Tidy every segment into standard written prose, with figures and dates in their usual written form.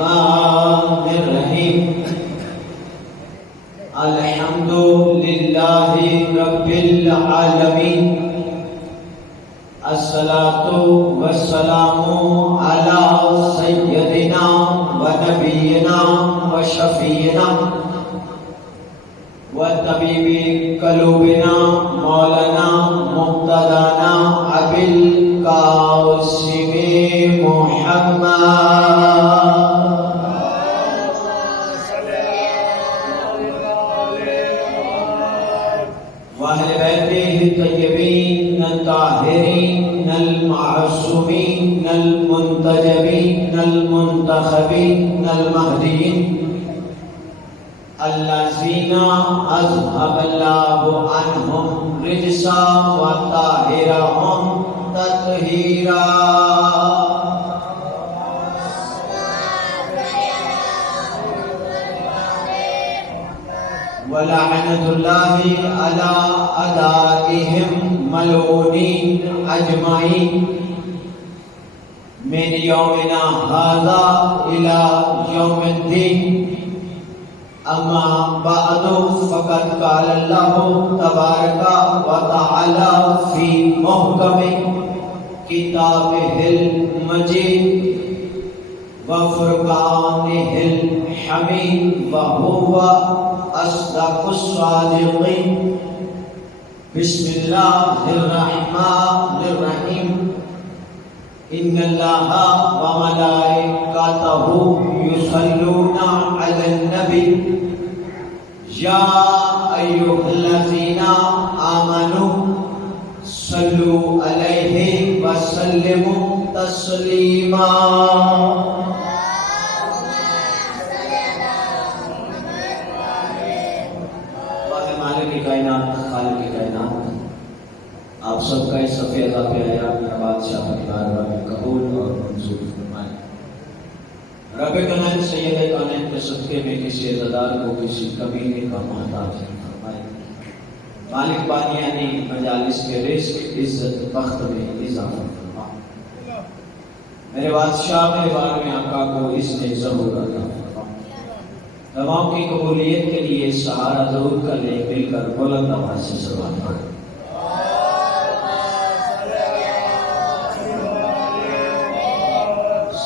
الرحمن الرحیم الحمد للہ رب العالمین الصلاۃ والسلام علی سیدنا و نبینا و شفیعنا و طبیب قلوبنا مولانا مقتدانا ابی القاسم محمد واہل بیتہ الطیبین الطاہرین المعصومین المنتجبین المنتخبین المہدیین الذین اذهب اللہ عنہم رجسا وطہرہم تطہیرا وَلَعْنَةُ اللَّهِ عَلَىٰ أَعْدَائِهِمْ مَلْعُونِينَ أَجْمَعِينَ مِنْ يَوْمِنَا هَٰذَا إِلَىٰ يَوْمِ الدِّينِ أَمَّا بَعْدُ فَقَدْ قَالَ اللَّهُ تَبَارَكَ وَتَعَالَىٰ فِي مُحْكَمِ كِتَابِهِ الْمَجِيدِ وَفُرْقَانِهِ الْحَمِيدِ وَهُوَ أصدق الصادقين بسم الله الرحمن الرحيم إن الله وملائكته يصلون على النبي يا أيها الذين آمنوا صلوا عليه وسلموا تسليما کائنات خالق کائنات آپ سب کا اس صفحہ ادا پہ آیا میرا بادشاہ پریوار میں قبول اور منظور فرمائے. رب کائنات سید کائنات کے صدقے میں کسی عزادار کو کسی کمینے کا محتاج فرمائے. مالک بانیانی مجالس کے رزق عزت بخت میں اضافہ فرما. میرے بادشاہ میرے بار میں آقا کو اس نے ظہور عطا فرما. دعاؤں کی قبولیت کے لیے سہارا ضرور کر لیں مل کر بلند آواز سے صلوات پڑھیں.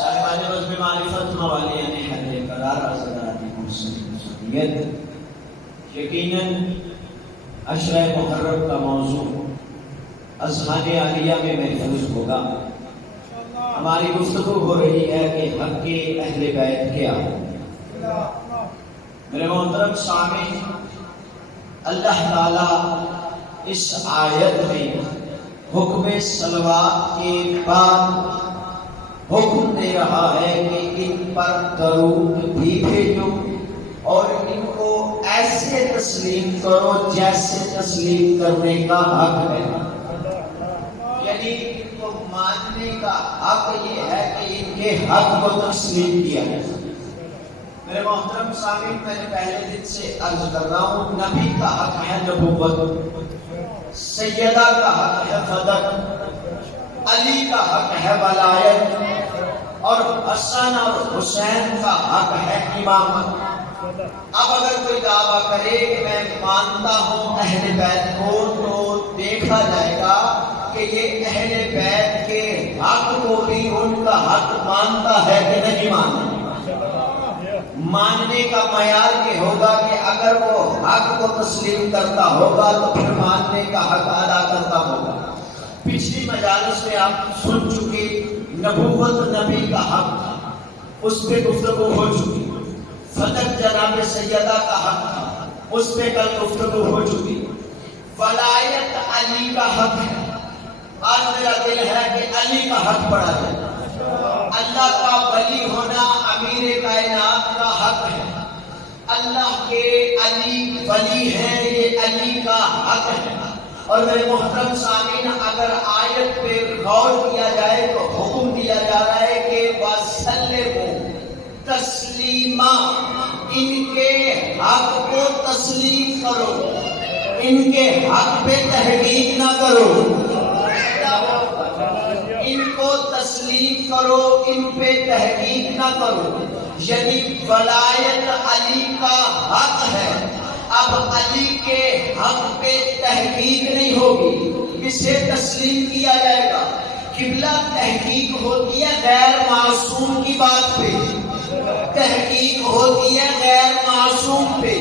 صاحبان بزم معرفت موالیان حد قرار عزدارات محسنیت یقیناً عشرہ محرم کا موضوع اذہان عالیہ میں محفوظ ہوگا. ہماری گفتگو ہو رہی ہے کہ حق کے اہل بیت کیا ہے. میرے محترم سامعین اللہ تعالی اس آیت میں حکم صلوات کے بعد حکم دے رہا ہے کہ ان پر درود بھی بھیجو اور ان کو ایسے تسلیم کرو جیسے تسلیم کرنے کا حق ہے. یعنی ان کو ماننے کا حق یہ ہے کہ ان کے حق کو تسلیم کیا جائے. میرے محترم سامعین میں نے پہلے دن سے عرض کر رہا ہوں نبی کا حق ہے نبوت, سیدہ کا حق ہے فضل, علی کا حق ہے ولایت اور حسن اور حسین کا حق ہے امامت. اب اگر کوئی دعویٰ کرے کہ میں مانتا ہوں اہل بیت کو تو دیکھا جائے گا کہ یہ اہل بیت کے حق کو بھی ان کا حق مانتا ہے کہ نہیں مانتا. ماننے کا معیار یہ ہوگا کہ اگر وہ حق کو تسلیم کرتا ہوگا تو پھر ماننے کا حق ادا کرتا ہوگا. پچھلی مجالس میں آپ سن چکے نبوت نبی کا حق تھا, اس پہ گفتگو ہو چکی. فضل جناب سیدہ کا حق تھا, اس پہ کل گفتگو ہو چکی. ولایت علی کا حق ہے. آج میرا دل ہے کہ علی کا حق پڑھا جائے. اللہ کا ولی ہونا امیر کائنات کا حق ہے. اللہ کے علی ولی ہیں, یہ علی کا حق ہے. اور میرے محترم سامعین اگر آیت پہ غور کیا جائے تو حکم دیا جا رہا ہے کہ وَسَلِّمُوا تسلیما, ان کے حق کو تسلیم کرو, ان کے حق پہ تحقیق نہ کرو. ان کو تسلیم کرو, ان پہ تحقیق نہ کرو. یعنی ولایت علی کا حق ہے. اب علی کے حق پہ تحقیق نہیں ہوگی، اسے تسلیم کیا جائے گا. قبلہ تحقیق ہوتی ہے غیر معصوم کی بات پہ، تحقیق ہوتی ہے غیر معصوم پہ.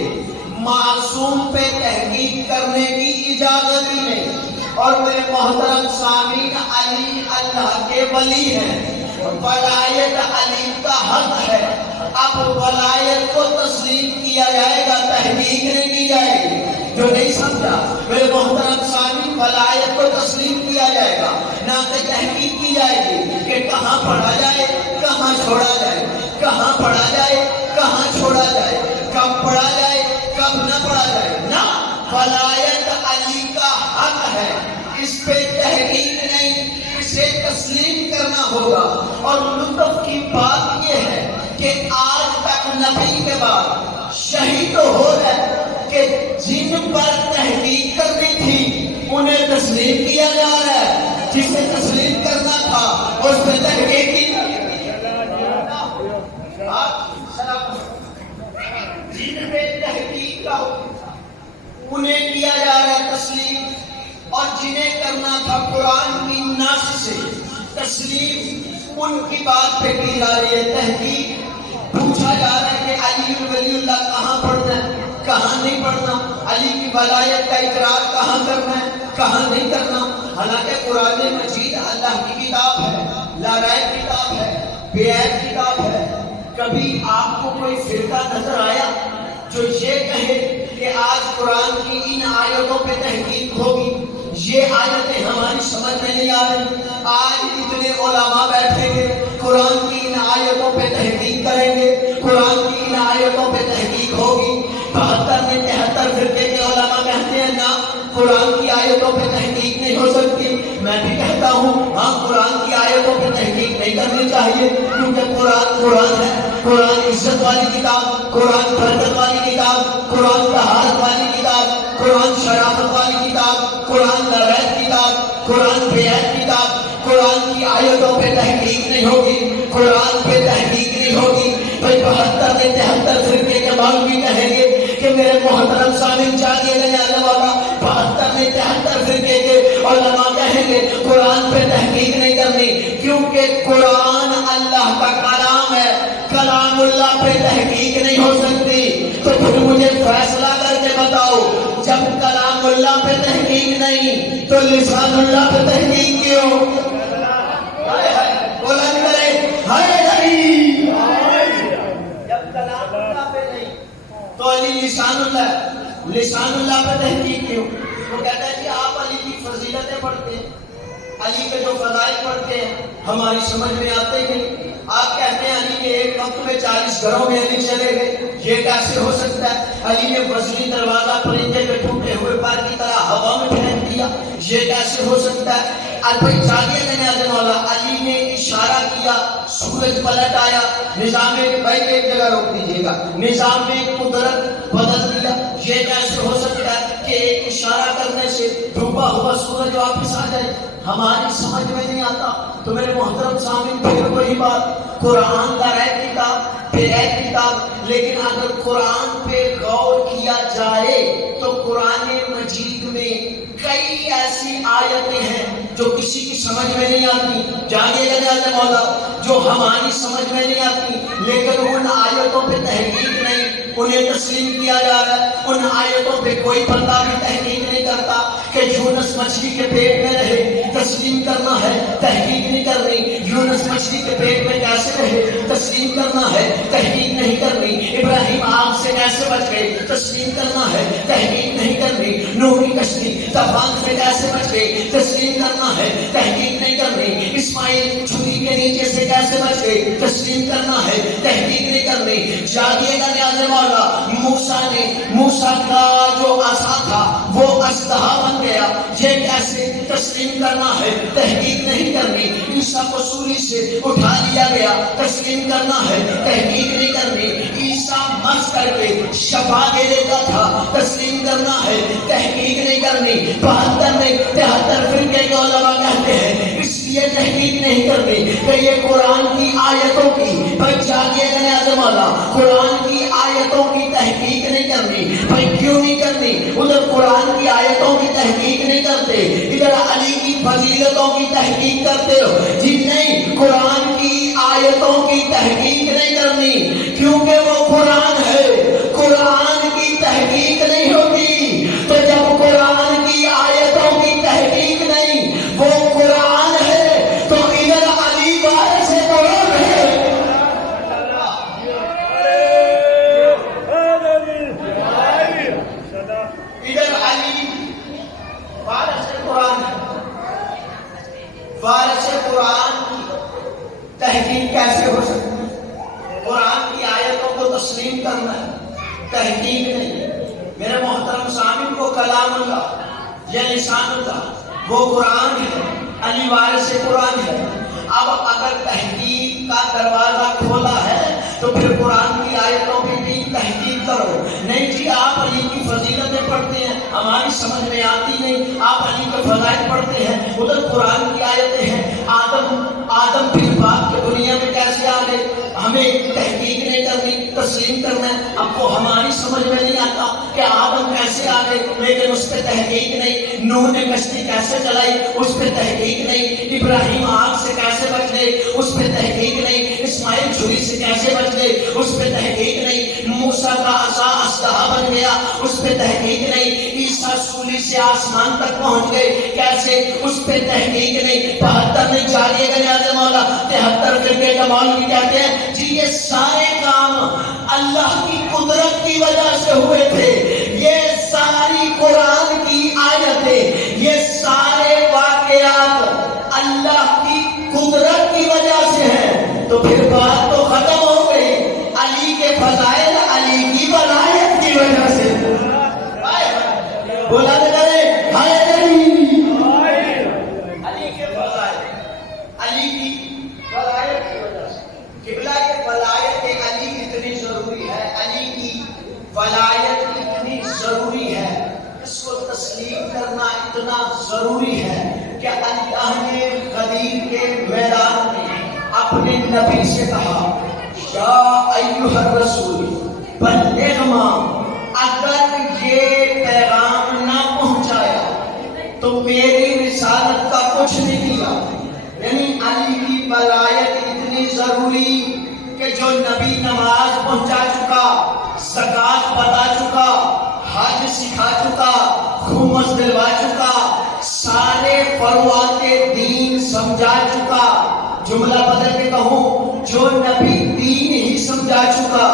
معصوم پہ تحقیق کرنے کی اجازت ہی نہیں. اور میرے محترم سامعین، علی اللہ کے ولی ہیں، ولایت علی کا حق ہے. اب ولایت کو تسلیم کیا جائے گا، تحقیق نہیں کی جائے گی. جو نہیں سمجھا میرے محترم سامعین، ولایت کو تسلیم کیا جائے گا، نہ کہ تحقیق کی جائے گی کہ کہاں پڑھا جائے کہاں چھوڑا جائے، کہاں پڑھا جائے کہاں چھوڑا جائے، کب پڑھا جائے کب نہ پڑھا جائے. نہ، ولایت علی کا حق ہے، اس پہ تحقیق نہیں، اسے تسلیم کرنا ہوگا. اور لطف کی بات یہ ہے کہ آج تک نبی کے بعد شہید ہو رہے کہ جن پر تحقیق کرنی تھی انہیں تسلیم کیا جا رہا ہے، جسے تسلیم کرنا تھا اس پہ تحقیق کی. جن پہ تحقیق کا انہیں کیا جا رہا ہے تسلیم، اور جنہیں کرنا تھا قرآن کی نص سے تسلیم، ان کی بات پہ کی جا رہی ہے تحقیق. پوچھا جا رہا ہے کہ علی ولی اللہ کہاں پڑھنا ہے کہاں نہیں پڑھنا، علی کی ولایت کا اقرار کہاں کرنا ہے کہاں نہیں کرنا. حالانکہ قرآن مجید اللہ کی کتاب ہے، لا ریب کتاب ہے، بے عیب کتاب ہے. کبھی آپ کو کوئی فرقہ نظر آیا جو یہ کہے کہ آج قرآن کی ان آیتوں پہ تحقیق ہوگی، یہ آیتیں ہماری سمجھ میں نہیں آ رہی، آج اتنے علماء بیٹھیں گے قرآن کی ان آیتوں پہ تحقیق کریں گے، قرآن کی ان آیتوں پہ تحقیق ہوگی؟ 72 میں 73 فرقے کے علماء کہتے ہیں نہ، قرآن کی آیتوں پہ تحقیق نہیں ہو سکتی. میں بھی کہتا ہوں ہاں، قرآن کی آیتوں پہ تحقیق نہیں کرنی چاہیے، کیونکہ قرآن ہے، قرآن عزت والی کتاب، قرآن برکت والی کتاب، قرآن طہارت والی کتاب، قرآن شرافت والی کتاب، قرآن لڑائت کتاب، قرآن بے عیب کتاب. قرآن کی آیتوں پہ تحقیق نہیں ہوگی، قرآن پہ تحقیق نہیں ہوگی. بھائی 72 میں 73 فرقے کے مولوی کہیں گے کہ میرے محترم سامعین جاگے گئے اللہ والا، 72 میں 73 فرقے کے علماء کہیں گے قرآن پہ تحقیق نہیں کرنی، کیونکہ قرآن اللہ کا کلام ہے، کلام اللہ پہ تحقیق نہیں ہو سکتی. تو پھر مجھے فیصلہ کر کے بتاؤ، جب کلام اللہ پہ تحقیق نہیں تو لسان اللہ پہ تحقیق کیوں؟ بلند کرے ہائے علی. جب کلام اللہ پہ نہیں تو علی لسان اللہ پہ تحقیق کیوں؟ وہ کہتا ہے کہ آپ علی کی فضیلتیں پڑھتے ہیں، علی کے جو فضائل پڑھتے ہیں ہماری سمجھ میں آتے ہی نہیں. آپ کہتے ہیں علی کے ایک وقت میں 40 گھروں میں علی چلے گئے، یہ کیسے ہو سکتا ہے؟ علی نے وزنی دروازہ پرندے کے ٹوٹے ہوئے پر کی طرح ہوا میں پھینک دیا، یہ کیسے ہو سکتا ہے؟ مولا علی نے اشارہ کیا، سورج پلٹ آیا، نظام بھائی ایک جگہ روک دیجیے گا، نظام میں قدرت بدل دیا. یہ کیسے ہو سکتا ہے کہ ایک اشارہ کرنے سے ڈوبا ہوا سورج واپس آ جائے؟ ہماری سمجھ میں نہیں آتا. تو میرے محترم سامعین، پھر وہی بات، قرآن کا ریب کتاب، بے عیب کتاب، لیکن اگر قرآن پہ غور کیا جائے تو قرآن مجید میں کئی ایسی آیتیں ہیں جو کسی کی سمجھ میں نہیں آتی، جانے گا مولا، جو ہماری سمجھ میں نہیں آتی، لیکن ان آیتوں پہ تحقیق نہیں، انہیں تسلیم کیا جا رہا ہے. ان آیتوں پہ کوئی بندہ بھی تحقیق نہیں کرتا کہ یونس مچھلی کے پیٹ میں رہے، تسلیم کرنا ہے، تحقیق نہیں کرنی. یونس مچھلی کے پیٹ میں کیسے رہے، تسلیم کرنا ہے، تحقیق نہیں کرنی. ابراہیم آگ سے کیسے بچ گئے، تسلیم کرنا ہے، تحقیق نہیں کرنی. نوح کی کشتی طوفان سے کیسے بچ گئے، تسلیم کرنا ہے، تحقیق نہیں کرنی. اسماعیل چھری کے نیچے سے کیسے بچ گئے، تسلیم کرنا ہے، تحقیق نہیں کرنی. جاگیے گا نیاز مولا، موسیٰ کا جو عصا تھا وہ اسلحہ بن گیا، یہ کیسے، تسلیم کرنا ہے، تحقیق نہیں کرنی. عیسیٰ کو سولی سے اٹھا لیا گیا، تسلیم کرنا ہے، تحقیق نہیں کرنی. عیسیٰ مس کر کے شفا دے دیتا تھا، تسلیم کرنا ہے، تحقیق نہیں کرنی. 72 میں 73 فرقے کے علماء کہتے ہیں اس لیے تحقیق نہیں کرنی کہ یہ قرآن کی آیتوں کی بھائی جاگے گا نیاز مولا، قرآن کی آیتوں کی تحقیق نہیں کرنی، بھائی کیوں نہیں کرنی؟ ادھر قرآن کی آیتوں کی تحقیق نہیں کرتے، ادھر علی کی فضیلتوں کی تحقیق کرتے ہو جی نہیں، قرآن کی آیتوں کی تحقیق نہیں کرنی کیونکہ وہ قرآن ہے، قرآن کی تحقیق نہیں ہوتی، تو جب قرآن کی آیتوں کی تحقیق نہیں، وہ قرآن ہے تو ادھر علی وارث قرآن ہے، ادھر علی وارث قرآن ہے۔ وارث قرآن کی تحقیق کیسے ہو سکتی ہے؟ قرآن کی آیتوں کو تسلیم کرنا ہے، تحقیق نہیں۔ میرے محترم سامعین، کو کلام اللہ یا لسان اللہ وہ قرآن ہے، علی وارث قرآن ہے۔ اب اگر تحقیق کا دروازہ کھولا ہے تو پھر قرآن کی آیتوں پہ بھی تحقیق کرو۔ نہیں جی آپ علی کی فضیلتیں پڑھتے ہیں، ہماری سمجھ میں آتی نہیں، آپ علی کے فضائل پڑھتے ہیں، ادھر قرآن کی آیتیں ہیں، آدم پھر باپ کے دنیا میں کیسے آ گئے، ہمیں تحقیق نہیں کرنی، تسلیم کرنا ہے۔ اب کو ہماری سمجھ میں نہیں آتا کہ آدم کیسے آ گئے، لیکن اس پہ تحقیق نہیں۔ نوح نے کشتی کیسے چلائی، اس پہ تحقیق نہیں۔ ابراہیم آگ سے کیسے بچ گئے، اس پہ تحقیق نہیں۔ اسماعیل چھری سے کیسے بچ گئے، اس پہ تحقیق نہیں۔ موسیٰ کا عصا اسلحہ بن گیا، اس پہ تحقیق نہیں۔ عیسیٰ سولی سے آسمان تک پہنچ گئے، کیسے، اس پہ تحقیق نہیں۔ 72 میں جاگے گا نیاز مولا، 73 فرقے کمال بھی کہتے ہیں جی یہ سارے کام اللہ کی قدرت کی وجہ سے ہوئے تھے، یہ ساری قرآن کی آیتیں، یہ سارے واقعات اللہ کی قدرت کی وجہ سے ہیں۔ تو پھر بات تو ختم ہو گئی، علی کے فضائل علی کی ولایت کی وجہ سے۔ بولا نہ کرے ہائے علی کے فضائل، علی کی ولایت کی وجہ سے۔ قبلہ یہ ولایت علی اتنی ضروری ہے، علی کی ولایت اتنی ضروری ہے، اس کو تسلیم کرنا اتنا ضروری ہے کہ اللہ نے غدیر کے میدان میں اپنے نبی سے کہا یا ایھا الرسول بلغ ما، اگر یہ پیغام نہ پہنچایا تو میری رسالت کا کچھ نہیں کیا۔ یعنی علی کی ولایت اتنی ضروری کہ جو نبی نماز پہنچا چکا، زکوٰۃ بتا چکا، حج سکھا چکا، خمس دلوا چکا، سارے فروعات دین سمجھا چکا، جملہ بدل کے کہوں جو نبی دین ہی سمجھا چکا،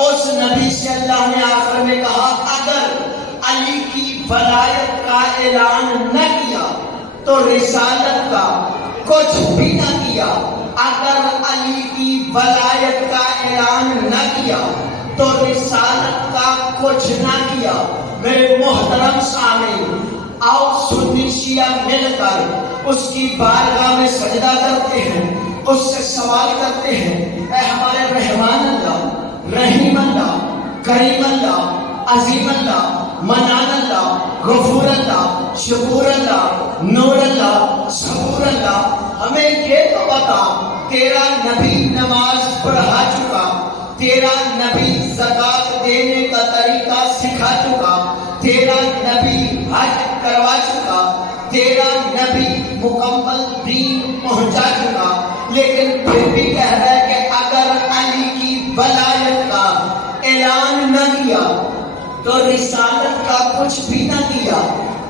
اس نبی سے اللہ نے آخر میں کہا اگر علی کی ولایت کا اعلان نہ کیا تو رسالت کا کچھ بھی نہ کیا۔ اگر علی کی ولایت کا اعلان نہ کیا تو رسالت کا کچھ نہ کیا۔ میرے محترم سامعین، آؤ سنی شیعہ مل کر اس کی بارگاہ میں سجدہ کرتے ہیں، اس سے سوال کرتے ہیں اے ہمارے رحمان اللہ، رحیم اللہ، کریم اللہ، عظیم اللہ، منان اللہ، غفور اللہ، شکور اللہ، نور اللہ، صبور اللہ، ہمیں یہ تو بتا تیرا نبی نماز پڑھا چکا، تیرا نبی زکوٰۃ دینے کا طریقہ سکھا چکا، تیرا نبی حج کروا چکا، تیرا نبی مکمل دین پہنچا چکا، لیکن پھر بھی کہہ رہا ہے کہ اگر علی کی ولایت کا اعلان نہ کیا تو رسالت کا کچھ بھی نہ کیا۔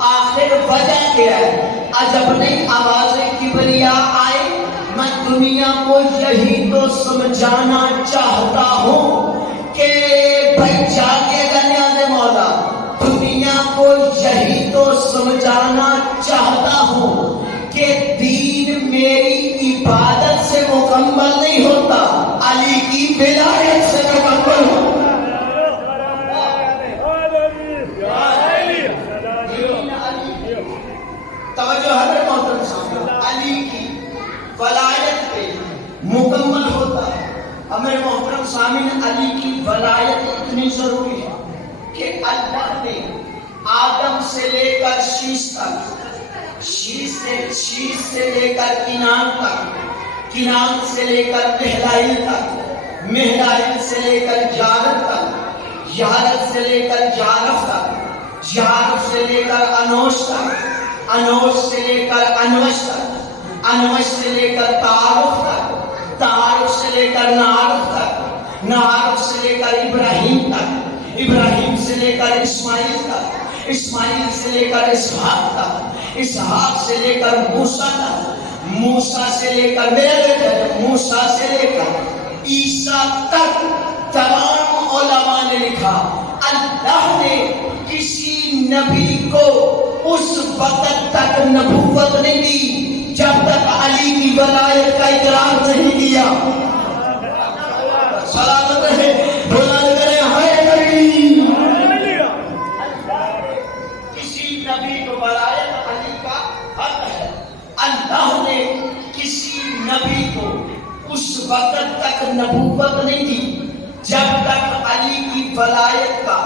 آخر وجہ کیا ہے؟ عجب نہیں آوازیں کبریا آئے، میں دنیا کو یہی تو سمجھانا چاہتا ہوں کہ بھائی جاگے گا نیاز مولا، دنیا کو یہی تو سمجھانا چاہتا ہوں کہ دین میری عبادت سے مکمل نہیں ہوتا، علی کی ولایت سے مکمل ہوتا۔ توجہ ہے محترم صاحب، علی کی ولایت پہ مکمل ہوتا ہے۔ اب میرے محترم سامعین، علی کی ولایت اتنی ضروری ہے کہ اللہ نے آدم سے لے کر شیش تک، شیش سے لے کر کنان تک، کنان سے لے کر پہلائل تک، مہدائل سے لے کر جانب تک، یارت سے لے کر جانب تک، جانب سے لے کر انوش تک، انوش سے لے کر انوش تک، انوش سے لے کر تعارف تک، تعارف سے لے کر نعرف تک، نعرف سے لے کر ابراہیم تک، ابراہیم سے لے کر اسماعیل تک، اسماعیل سے لے کر اسحاق تک، اسحاق سے لے کر موسیٰ تک، موسیٰ سے لے کر موسیٰ سے لے کر عیسیٰ تک تمام علماء نے لکھا اللہ نے کسی نبی کو اس وقت تک نبوت نہیں دی جب تک علی کی ولایت کا اقرار نہیں کیا. سلامت رہے، بلند کرے ہائے نبی. کسی نبی کو ولایت علی کا حق ہے. اللہ نے کسی نبی کو اس وقت تک نبوت نہیں دی جب تک علی کی ولایت کا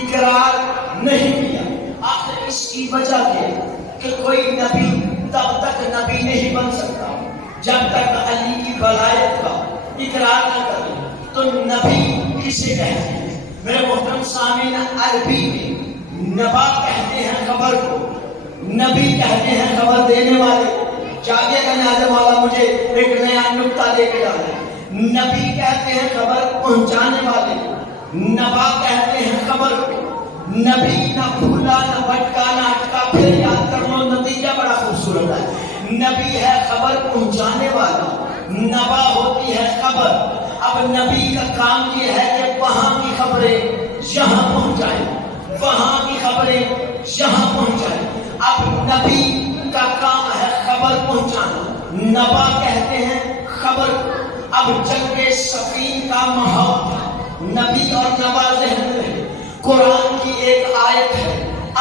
اقرار نہیں کیا. آخر اس کی وجہ یہ کہ کوئی نبی تب تک نبی نہیں بن سکتا جب تک علی کی ولایت کا اقرار نہ کرے. تو نبی کسے کہتے ہیں؟ میرے محترم سامعین، عربی میں نبا کہتے ہیں خبر کو، نبی کہتے ہیں خبر دینے والے. جاگے کا ناظر مولا مجھے ایک نیا نکتہ دے کے جانا ہے. نبی کہتے ہیں خبر پہنچانے والے، نبا کہتے ہیں خبر کو. نبی نہ بھولا نہ بھٹکا نہ اٹکا، پھر یاد کر لو نتیجہ بڑا خوبصورت ہے. نبی ہے خبر پہنچانے والا، نبا ہوتی ہے خبر. اب نبی کا کام یہ ہے کہ وہاں کی خبریں یہاں پہنچائیں، وہاں کی خبریں یہاں پہنچائیں. اب نبی کا کام ہے خبر پہنچانا، نبا کہتے ہیں خبر. اب جنگ صفین کا ماحول تھا، نبی اور نبا ذہن میں ہے. قرآن کی ایک آیت ہے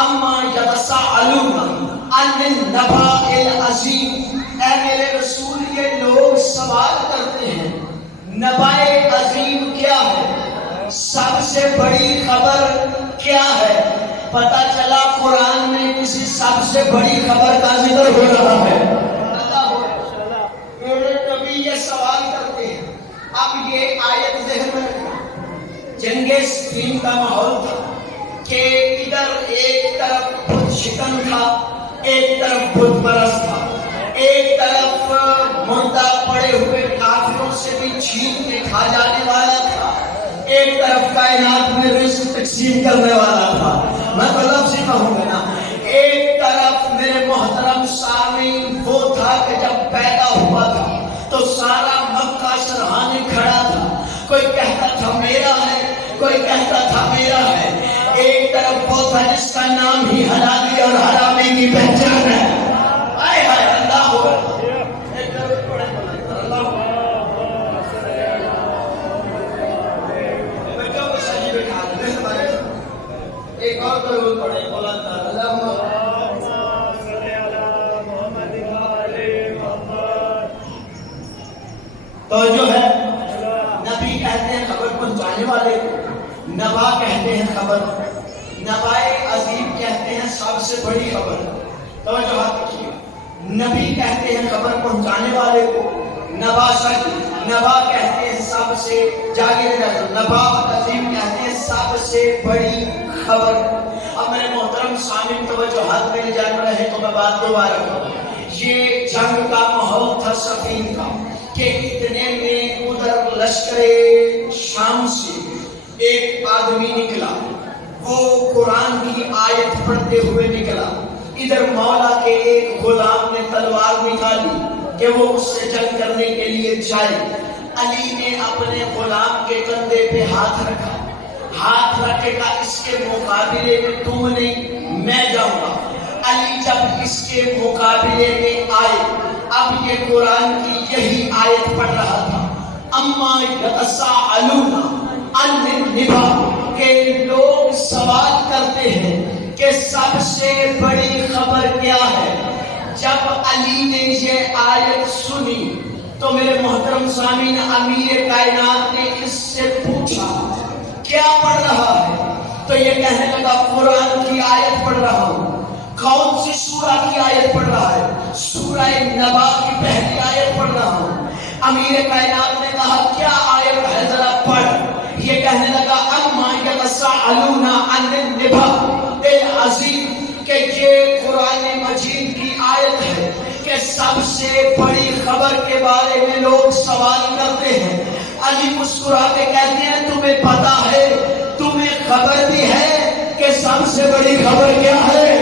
اما یتساءلون عن النبأ العظیم. اے میرے رسول یہ لوگ سوال کرتے ہیں نبائے عظیم کیا ہے، سب سے بڑی خبر کیا ہے. پتہ چلا قرآن میں کسی سب سے بڑی خبر کا ذکر ہو رہا ہے. میرے نبی یہ سوال کرتے ہیں. اب یہ آیت ذہن میں رکھنا، جنگ صفین کا ماحول تھا کہ ادھر ایک طرف بت شکن تھا، ایک طرف بت پرست تھا، ایک طرف مردہ پڑے ہوئے کافروں سے بھی چھین کے کھا جانے والا تھا، ایک طرف کائنات میں رزق تقسیم کرنے والا تھا. میں تو لفظ ہی کہوں گا نا. ایک طرف میرے محترم سامعین وہ تھا کہ جب پیدا ہوا تھا تو سارا مکہ سرہانے کھڑا تھا. کوئی کہتا تھا میرا ہے، کوئی کہتا تھا میرا ہے. ایک طرف وہ تھا جس کا نام ہی حلالی اور حرامی کی پہچان ہے. آئے ہائے اللہ ہو. ایک اور ضرور پڑھے بلند تو جو ہے نبی کہتے ہیں خبر پہنچانے والے، نبا کہتے ہیں خبر، نبائے عظیم کہتے ہیں سب سے بڑی خبر. توجہ رکھیے، نبی کہتے ہیں خبر پہنچانے والے کو، نبا سچ، نبا کہتے ہیں سب سے جاگے نبا عظیم کہتے ہیں سب سے بڑی خبر. اب میرے محترم سامعین توجہات میرے جان رہے تو میں بات دوبارہ کروں. یہ جنگ کا ماحول تھا صفین کا کہ اتنے میں ادھر لشکر شام سے ایک آدمی نکلا، وہ قرآن کی آیت پڑھتے ہوئے نکلا. ادھر مولا کے ایک غلام نے تلوار نکالی کہ وہ اس سے جنگ کرنے کے لیے جائے. علی نے اپنے غلام کے کندھے پہ ہاتھ رکھا، ہاتھ رکھے گا اس کے مقابلے میں تم نہیں میں جاؤں گا. علی جب اس کے مقابلے میں آئے، اب یہ قرآن کی یہی آیت پڑھ رہا تھا اما یتساءلون عن النبأ، کہ لوگ سوال کرتے ہیں کہ سب سے بڑی خبر کیا ہے. جب علی نے یہ آیت سنی تو میرے محترم سامعین امیر کائنات نے اس سے پوچھا کیا پڑھ رہا ہے؟ تو یہ کہنے لگا قرآن کی آیت پڑھ رہا ہوں. کون سی سورہ کی آیت پڑھ رہا ہے؟ سورہ نبا کی پہلی آیت پڑھ رہا ہوں. امیر کائنات نے کہا کیا آیت ہے ذرا پڑھ. یہ کہنے لگا اما یتساءلون عن النبأ العظیم کہ یہ قرآن مجید کی آیت ہے کہ سب سے بڑی خبر کے بارے میں لوگ سوال کرتے ہیں. علی مسکرا کے کہتے ہیں تمہیں پتا ہے, تمہیں خبر بھی ہے کہ سب سے بڑی خبر کیا ہے؟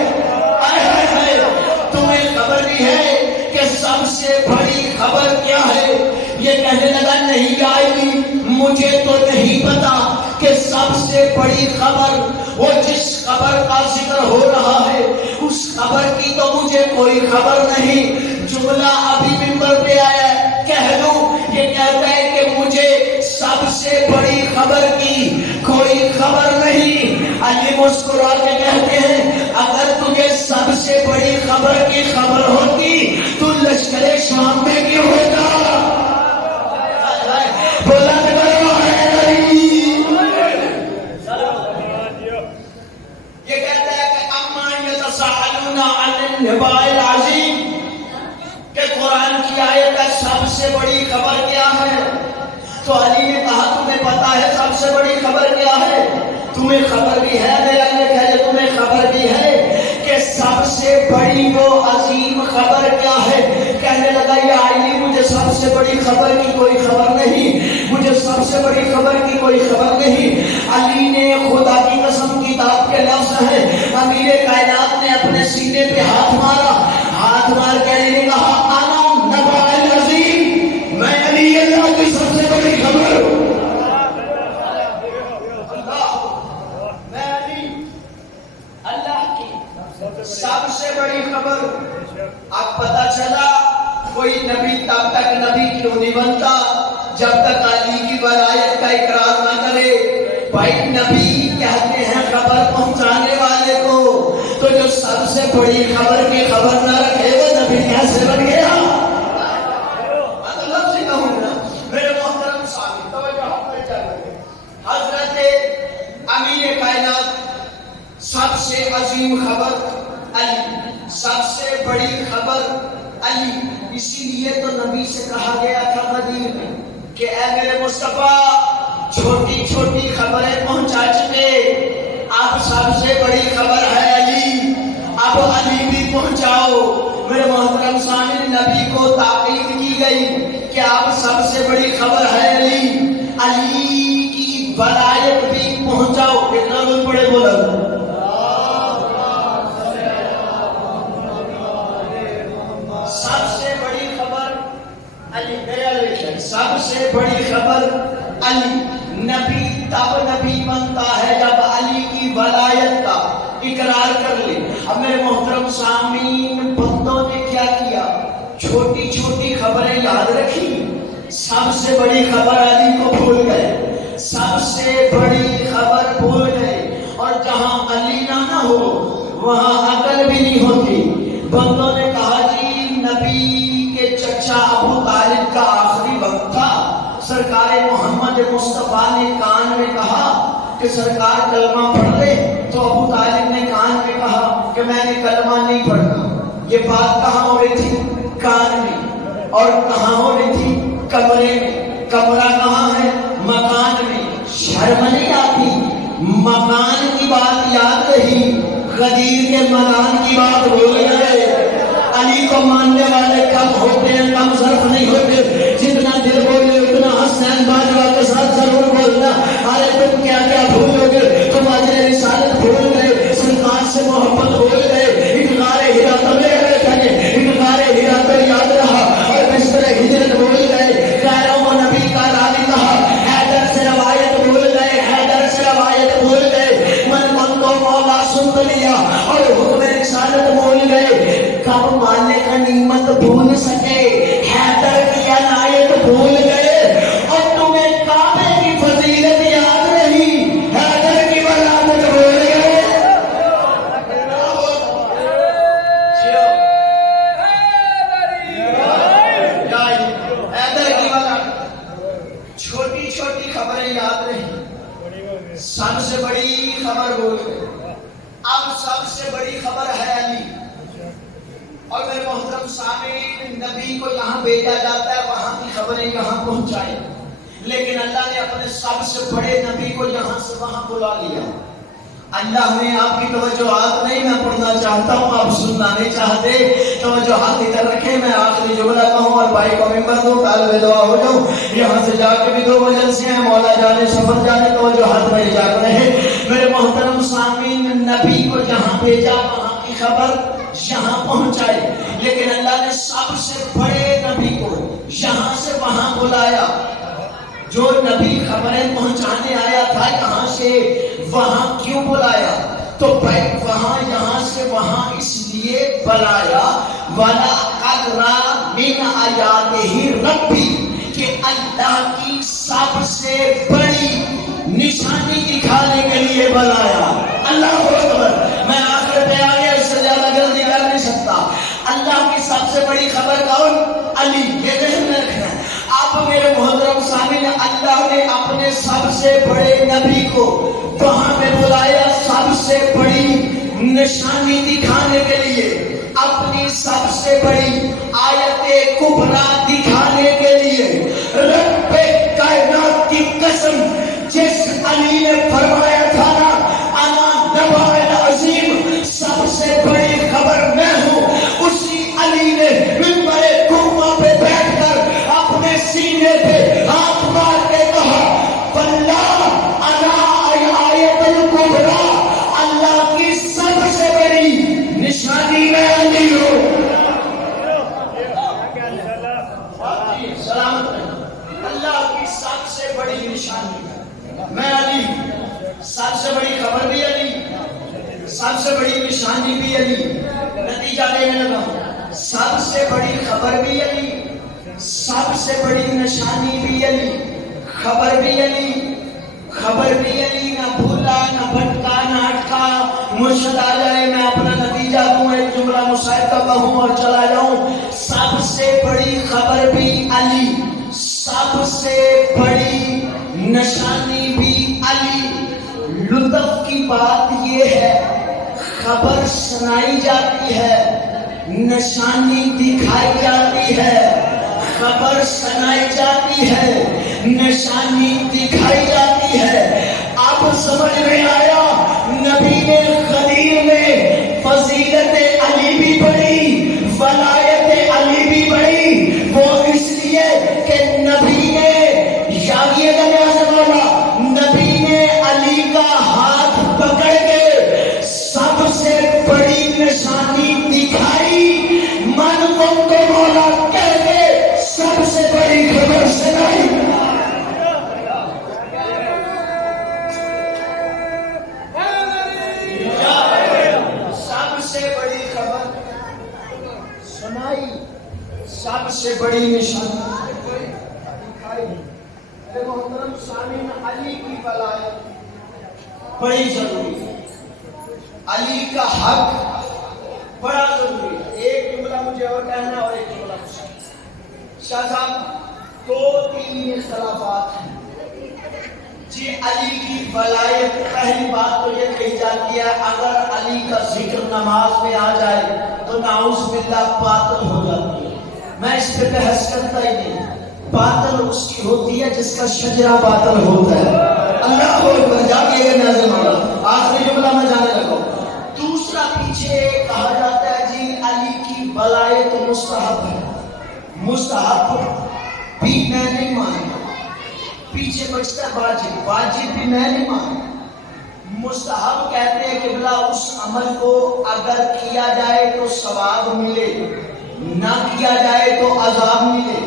تمہیں خبر بھی ہے کہ سب سے بڑی خبر کیا ہے؟ یہ کہنے لگا نہیں آئی, مجھے تو نہیں پتا کہ سب سے بڑی خبر, وہ جس خبر کا ذکر ہو رہا ہے اس خبر کی تو مجھے کوئی خبر نہیں. جملہ ابھی منبر پہ آیا ہے, کہہ لوں. یہ کہتا ہے کہ مجھے سب سے بڑی خبر کی کوئی خبر نہیں. علی مسکرا کے کہتے ہیں اگر تجھے سب سے بڑی خبر کی خبر ہوتی تو لشکر شام میں کیوں ہوتا؟ بولا عظیم کہ قرآن کی آیت ہے سب سے بڑی خبر کیا ہے؟ تو علی نے کہا تمہیں پتا ہے سب سے بڑی خبر کیا ہے؟ تمہیں خبر بھی ہے؟ میرا نے کہا تمہیں خبر بھی ہے کہ سب سے بڑی وہ عظیم خبر کیا ہے؟ کہنے لگا یا علی مجھے سب سے بڑی خبر کی کوئی خبر نہیں, مجھے سب سے بڑی خبر کی کوئی خبر نہیں. علی نے خدا کی قسم کتاب کے لفظ ہیں, امیر کائنات نے اپنے سینے پہ ہاتھ مارا, ہاتھ مار کے علی نے کہا انا نبأ العظیم, میں علی اللہ کی سب سے بڑی خبر ہوں. میں علی اللہ کی سب سے بڑی خبر. اب پتا چلا کوئی نبی تب تک نبی کیوں نہیں بنتا جب تک علی کی ولایت کا اقرار نہ کرے. بھائی نبی کہتے ہیں خبر پہنچانے والے کو, تو جو سب سے بڑی خبر کی خبر نہ رکھے وہ نبی کیسے بن گیا؟ مطلب سے کہوں گا میرے محترم سامنے توجہ پر چاہیے. حضرت امیر کائنات سب سے عظیم خبر علی, سب سے بڑی خبر علی. اسی لیے تو نبی سے کہا گیا تھا غدیر میں کہ اے میرے مصطفیٰ چھوٹی چھوٹی خبریں پہنچا چکے, اب سب سے بڑی خبر ہے علی, اب علی بھی پہنچاؤ. میرے محترم سامنے نبی کو تاکید کی گئی کہ اب سب سے بڑی خبر ہے علی, علی کی ولایت بھی پہنچاؤ. کتنا روز پڑے بولا سب سے بڑی خبر علی, سب سے بڑی خبر علی. نبی تب نبی بنتا ہے جب علی کی ولایت کا اقرار کر لے. اب میرے محترم سامعین بندوں نے کیا کیا, چھوٹی چھوٹی خبریں یاد رکھی, سب سے بڑی خبر علی کو بھول گئے, سب سے بڑی خبر بھول گئے. اور جہاں علی نہ ہو وہاں عقل بھی نہیں ہوتی. بندوں نے کہا جی نبی کے چچا ابو طالب کا آخری وقت تھا, سرکار محمد مصطفیٰ نے کان میں کہا کہ سرکار کلمہ پڑھ لے, تو ابو طالب نے کان میں کہا کہ میں نے کلمہ نہیں پڑھنا. یہ بات کہاں ہو رہی تھی؟ کان میں. اور کہاں ہو رہی تھی؟ کمرے میں. کمرہ کہاں ہے؟ مکان میں. شرم نہیں آتی؟ مکان کی بات یاد رہی, غدیر کے مکان کی بات بھول گئے. علی کو ماننے والے کم ہوتے ہیں, کم ظرف نہیں ہوتے. جتنا دل بولے اتنا حسین باجوہ کے ساتھ ضرور بولنا. ارے تم کیا کیا بھولو گے, تم اجر رسالت بھول گئے, سرکار سے محبت بھول گئے. اقرار ہیرا تو میرے کہنے, اقرار ہیرا تو یاد رہا, اور بستر ہجرت بھول گئے. غیروں کو نبی کا راوی کہا, حیدر سے روایت بھول گئے, حیدر سے روایت بھول گئے. من کو مولا سن لیا اور حکم رسالت بھول گئے. کب مالک نعمت بھول سکے, حیدر کی عنایت بھول گئے. اور تمہیں کعبے کی فضیلت یاد رہی, حیدر کی ولادت بھول گئے. حیدر کی ولادت, چھوٹی چھوٹی خبریں یاد رہی, سب سے بڑی خبر بھول گئے. اب سب سے بڑی خبر ہے علی. اور میرے محترم سامعین، نبی کو یہاں بھیجا جاتا ہے وہاں کی خبریں یہاں پہنچائے، لیکن اللہ نے اپنے سب سے بڑے نبی کو یہاں سے وہاں بلا لیا۔ اللہ نے آپ کی توجہات نہیں میں پڑھنا چاہتا ہوں، آپ سننا نہیں چاہتے، توجہات ادھر رکھیں، میں آخری جملہ کہوں اور بھائی کو ممبر دوں، طالب دعا ہو جاؤں۔ یہاں سے جا کے بھی 2 مجلسیں ہیں، مولا جانے سفر جانے، توجہات میں جاگ رہے۔ میرے محترم سامعین، نبی کو جہاں بھیجا وہاں کی خبر یہاں پہنچائی، لیکن اللہ نے سب سے بڑے نبی کو یہاں سے وہاں بلایا۔ جو نبی خبریں پہنچانے آیا تھا یہاں سے وہاں کیوں بلایا؟ تو بھائی وہاں یہاں سے وہاں اس لیے بلایا، وَلَقَدْ رَأَىٰ مِنْ آیَاتِهِ رَبِّي، کہ اللہ کی سب سے بڑی نشانی دکھانے کے لیے بلایا۔ اللہ اکبر، میں آخر پہ آ گیا، اس سے زیادہ جلدی کر نہیں سکتا۔ اللہ کی سب سے بڑی خبر کون؟ علی، یہ ذہن میں رکھنا ہے۔ اب میرے محترم سامعین، اللہ نے اپنے سب سے بڑے نبی کو وہاں پہ بلایا سب سے بڑی نشانی دکھانے کے لیے، اپنی سب سے بڑی آیت کبریٰ دکھانے کے لیے۔ رب کائنات کی قسم، جس علی نے فرمایا تھا نا انا نبأ العظیم، سب سے بڑی خبر میں ہوں، اسی علی نے منبر کوفہ پہ بیٹھ کر اپنے سینے پہ ہاتھ مار کے کہا واللہ انا آیت الکبریٰ، اللہ کی سب سے بڑی نشانی میں علی ہوں۔ سلامت رہے، اللہ کی سب سے بڑی نشانی میں علی، سب سے بڑی خبر بھی علی، سب سے بڑی نشانی بھی علی۔ نتیجہ دینے لگا، سب سے بڑی خبر بھی علی، سب سے بڑی نشانی بھی علی، خبر بھی علی، خبر بھی علی، نہ بھولا نہ بھٹکا نہ اٹکا۔ مرشد آ جائے میں اپنا نتیجہ دوں، ایک جملہ مصاحبہ کہوں اور چلا جاؤں۔ سب سے بڑی خبر بھی علی، سب سے بڑی نشانی بھی علی۔ لطف کی بات یہ ہے، خبر سنائی جاتی ہے، نشانی دکھائی جاتی ہے، خبر سنائی جاتی ہے، نشانی دکھائی جاتی ہے۔ آپ سمجھ میں آیا، نبی نے خدیر میں فضیلت علی بھی بڑھی، ولایت علی بھی بڑھی، وہ اس لیے کہ نبی نے یاغی والا نبی نے علی کا ہاتھ پکڑ کے سب سے بڑی نشانی دکھائی، من کو مولا کہہ کے سب سے بڑی خبر سنائی۔ سب سے بڑی خبر سنائی، سب سے بڑی نشانی دکھائی۔ محترم سامعین، علی کی ولایت بڑی ضروری ہے، علی کا حق بڑا ضروری ہے۔ ایک جملہ مجھے اور کہنا اور ایک جملہ شاہ صاحب، 2-3 اختلافات ہیں جی علی کی ولایت۔ پہلی بات تو یہ کہی جاتی ہے اگر علی کا ذکر نماز میں آ جائے تو نعوذ باللہ باطل ہو جاتی ہے۔ میں اس پہ بحث کرتا ہی نہیں، باطل اس کی ہوتی ہے جس کا شجرہ باطل ہوتا ہے۔ اللہ اکبر، جاگیے گا ناظرین مولا، آخری جملہ میں جانے لگا۔ دوسرا، پیچھے کہا جاتا ہے جی علی کی ولایت مستحب ہے، مستحب بھی میں نہیں مانتا، پیچھے بچتا ہے واجب، واجب بھی میں نہیں مانتا۔ مستحب کہتے ہیں کہ بلا اس عمل کو اگر کیا جائے تو ثواب ملے، نہ کیا جائے تو عذاب ملے،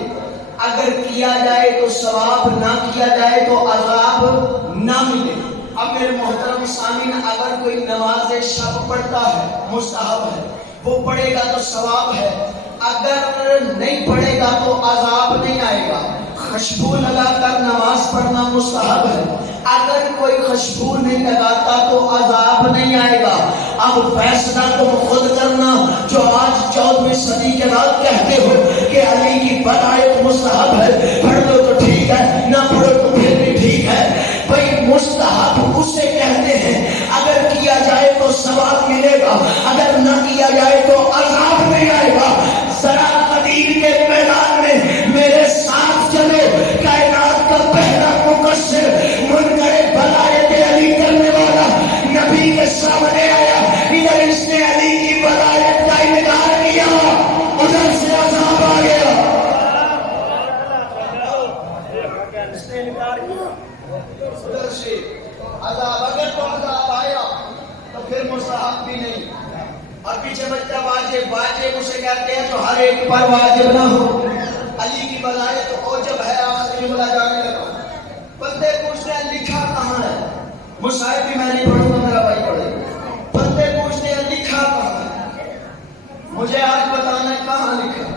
اگر کیا جائے تو ثواب، نہ کیا جائے تو عذاب نہ ملے۔ اب میرے محترم سامعین، اگر کوئی نماز شب پڑھتا ہے مستحب ہے، وہ پڑھے گا تو ثواب ہے، اگر نہیں پڑھے گا تو عذاب نہیں آئے گا۔ خوشبو لگا کر نماز پڑھنا مستحب ہے، اگر کوئی خوشبو نہیں لگاتا تو عذاب نہیں آئے گا۔ اب فیصلہ تم خود کرنا، جو آج 14ویں صدی کے بعد کہتے ہو کہ علی کی ولایت مستحب ہے، پڑھ لو تو ٹھیک ہے، نہ پڑھو تو پھر بھی ٹھیک ہے۔ بھائی مستحب اسے کہتے ہیں اگر کیا جائے تو ثواب ملے گا، اگر نہ کیا جائے تو عذاب نہیں آئے گا۔ عذاب اگر تو عذاب آیا تو پھر مستحب بھی نہیں. اور پیچھے بچہ واجب واجب اسے کہتے ہیں جو ہر ایک پر واجب نہ ہو. علی کی بجائے تو اوجب ہے. آخری جملہ جانے لگا. بندے پوچھتے ہیں لکھا کہاں ہے؟ مصحف بھی میں نہیں پڑھوں گا, میرا بھائی پڑھے. بندے پوچھتے ہیں لکھا کہاں ہے؟ مجھے آج بتانا ہے کہاں لکھا.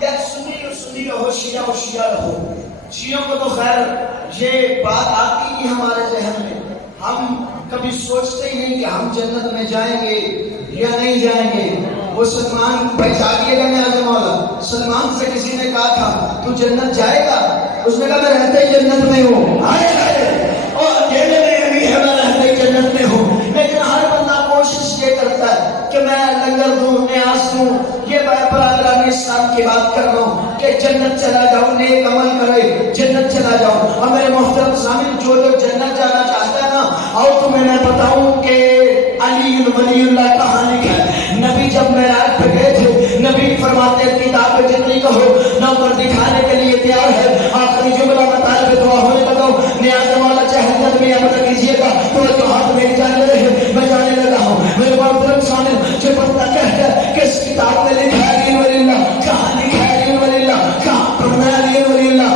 یا سنی رہو, شیعہ رہو. شیعوں کو تو خیر یہ بات آتی نہیں ہمارے ذہن میں. ہم کبھی سوچتے ہی نہیں کہ ہم جنت میں جائیں گے یا نہیں جائیں گے. وہ سلمان بھائی جاگیے گا نیاز مولا, سلمان سے کسی نے کہا تھا تو جنت جائے گا؟ اس نے کہا میں رہتے ہی جنت میں ہوں. اور اکیلے میں بھی ہے, میں رہتے ہی جنت میں ہوں. لیکن ہر بندہ کوشش یہ کرتا ہے کہ میں لنگر دوں, نیاز دوں. یہ پراگرام اسلام کی بات کر رہا ہوں کہ جنت چلا جاؤں, نیک عمل کرے جنت چلا جاؤں. اور میرے محترم سامعین, جو لوگ جنت جانا چاہتا ہے نا, اور تمہیں میں بتاؤں کہ علی ولی اللہ کہاں لکھا ہے. نبی جب معراج پہ گئے تھے, نبی فرماتے ہیں کتاب جتنی کہو نمبر دکھانے کے لیے تیار ہے. آخری جملہ مطالب دعا ہونے لگاؤ. نیاز مولا چاہے میں عمل کیجیے گا تو جو ہاتھ میری جانے رہے, میں جانے لگا ہوں. میرے محترم سامعین, جو بندہ کہتا ہے کہ اس کتاب میں لکھا ہے علی ولی اللہ, کہاں لکھا ہے علی ولی اللہ, کہاں پڑھنا ہے علی ولی اللہ.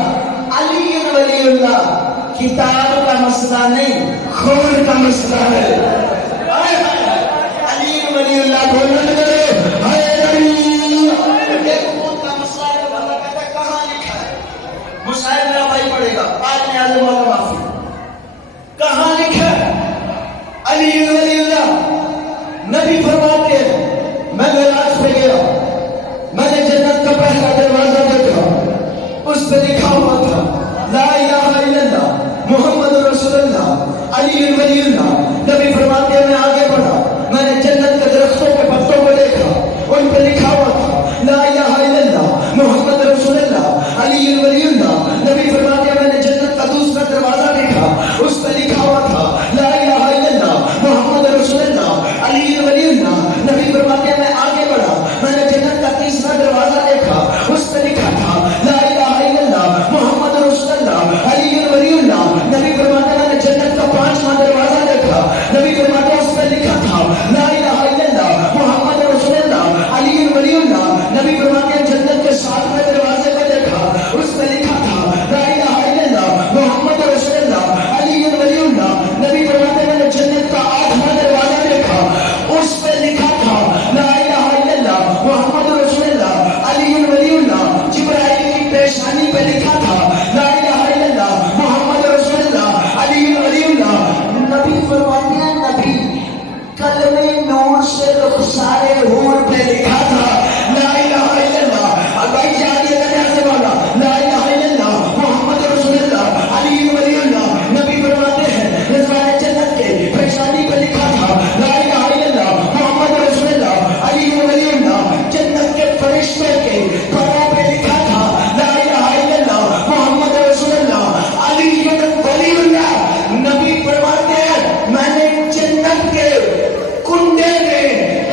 علی ولی اللہ کتاب کا مسئلہ نہیں, خون کا مسئلہ ہے. علی ولی اللہ بولنے لگے خون کا مسئلہ ہے. بندہ کہتا ہے کہاں لکھا ہے؟ مصحف میرا بھائی پڑھے گا, آج نیاز مولا معافی. کہاں لکھا ہے علی ولی اللہ؟ نبی فرماتے ہیں میں معراج پہ گیا, میں نے جنت کا پہلا دروازہ دیکھا, اس پہ لکھا ہوا تھا لا الہ الا اللہ محمد رسول اللہ علی ولی اللہ. نبی فرماتے ہیں میں آگے بڑھا, میں نے جنت کے درختوں کے پتوں کو دیکھا, ان پہ لکھا ہوا تھا لا الہ الا اللہ محمد رسول اللہ علی ولی اللہ. نبی فرماتے ہیں میں نے جنت کا دوسرا دروازہ دیکھا, اس پہ لکھا ہوا تھا لا الہ الا اللہ محمد رسول اللہ علی ولی اللہ. نبی فرماتے ہیں میں آگے بڑھا, میں نے جنت کا تیسرا دروازہ دیکھا, اس پہ لکھا تھا لا الہ الا اللہ محمد رسول اللہ علی ولی اللہ. نبی فرماتے ہیں میں نے جنت کا پانچواں دروازہ دیکھا, نبی فرماتے ہیں اس پہ لکھا تھا لا الہ الا اللہ محمد رسول اللہ علی ولی اللہ. نبی فرماتے ہیں جنت کے ساتویں دروازے پہ دیکھا, اس پہ لکھا تھا لا الہ الا اللہ محمد رسول اللہ علی ولی اللہ. نبی فرماتے ہیں میں نے جنت کا آٹھواں دروازہ دیکھا, اس پہ لکھا تھا لا الہ الا اللہ محمد رسول اللہ علی ولی اللہ. جبرائیل کی پیشانی پہ لکھا تھا لا الہ الا اللہ محمد رسول اللہ علی ولی اللہ. نبی فرماتے ہیں نبی کلمے نور سے رخسار حور پہ لکھا تھا لا الہ الا اللہ. اب بھائی جانیے گا کیسے والا لا الہ الا اللہ محمد رسول اللہ علی ولی اللہ. نبی فرماتے ہیں رضوان جنت کے پیشانی پہ لکھا تھا لا الہ الا اللہ محمد رسول اللہ علی ولی اللہ. جنت کے فرشتے کے پروں پہ لکھا تھا لا الہ الا اللہ محمد رسول اللہ علی ولی اللہ. نبی فرماتے ہیں میں نے جنت کے کنڈے میں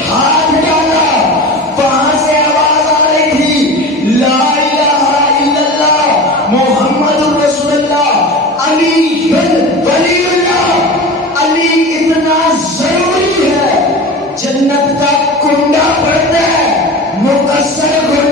ہاتھ ڈالا, وہاں سے آواز آ رہی تھی لا الہ الا اللہ محمد رسول اللہ علی ولی اللہ. علی اتنا ضروری ہے, جنت کا کنڈا پڑتا ہے مقصر کنڈا